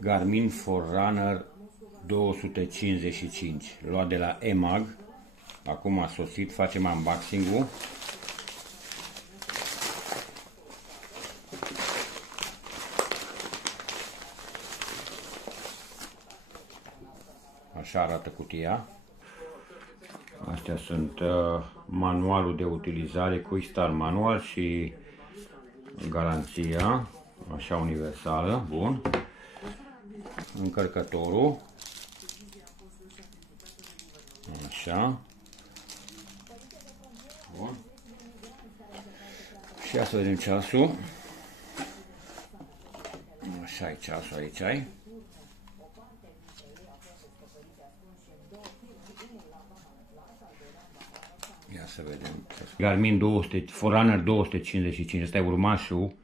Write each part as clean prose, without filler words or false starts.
Garmin Forerunner 255, luat de la EMAG. Acum a sosit, facem unboxing-ul. Așa arată cutia. Astea sunt manualul de utilizare, Quick Start manual și garanția, așa universală, bun. Încărcătorul, așa, bun. Și ia să vedem ceasul. Așa e ceasul, aici ai. Ia să vedem. Garmin Forerunner 255, ăsta e urmașul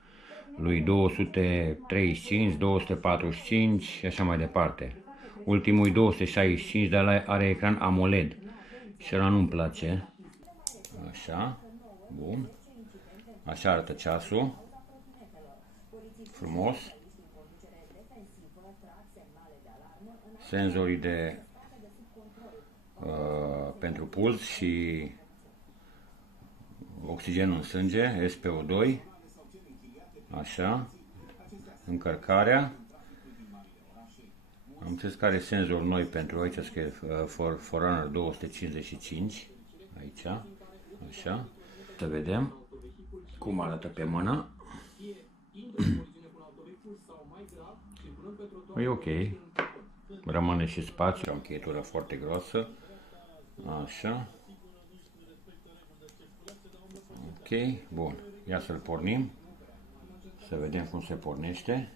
lui 235, 245 și așa mai departe. Ultimul e 265, dar are ecran AMOLED și ăla nu-mi place. Așa, bun. Așa arată ceasul. Frumos. Senzorii de pentru puls și oxigenul în sânge, SpO2, așa, încărcarea, am înțeles că are senzori noi pentru aici, scrie Forerunner 255, aici, așa, să vedem cum arată pe mână, e ok, rămâne și spațiu, o încheietură foarte groasă, așa. Ok, bun. Ia să-l pornim. Să vedem cum se pornește.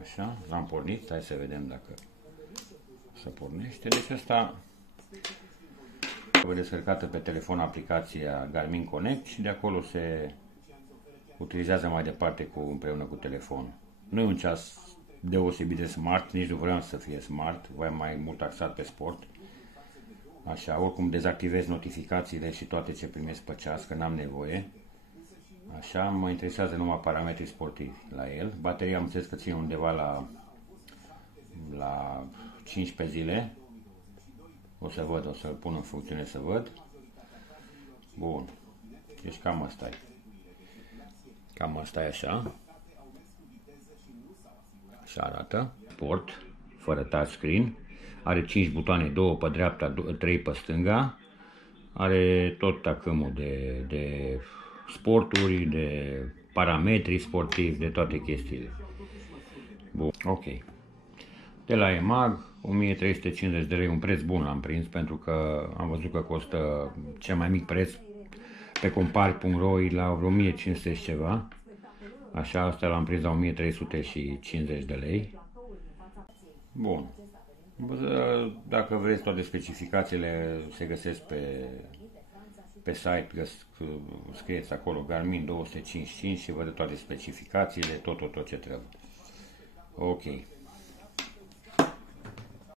Așa, l-am pornit. Hai să vedem dacă se pornește. Deci asta trebuie descărcată pe telefon aplicația Garmin Connect și de acolo se utilizează mai departe împreună cu telefon. Nu e un ceas deosebit de smart, nici nu vreau să fie smart, voiam mai mult axat pe sport. Așa, oricum dezactivez notificațiile și toate ce primesc pe ceas, că n-am nevoie. Așa, mă interesează numai parametrii sportivi la el. Bateria am înțeles că ține undeva la 15 zile. O să văd, o să-l pun în funcțiune să văd. Bun, deci cam asta e. Cam asta e așa. Așa arată. Sport, fără touchscreen. Are 5 butoane, 2 pe dreapta, 3 pe stânga. Are tot tacâmul de sporturi, de parametri sportivi, de toate chestiile. Bun, ok. De la EMAG, 1350 de lei, un preț bun l-am prins, pentru că am văzut că costă cel mai mic preț pe compar.ro la vreo 1500 și ceva. Așa, asta l-am prins la 1350 de lei. Bun. Dacă vreți, toate specificațiile se găsesc pe site, scrieți acolo Garmin 255 și văd toate specificațiile, tot ce trebuie. Ok.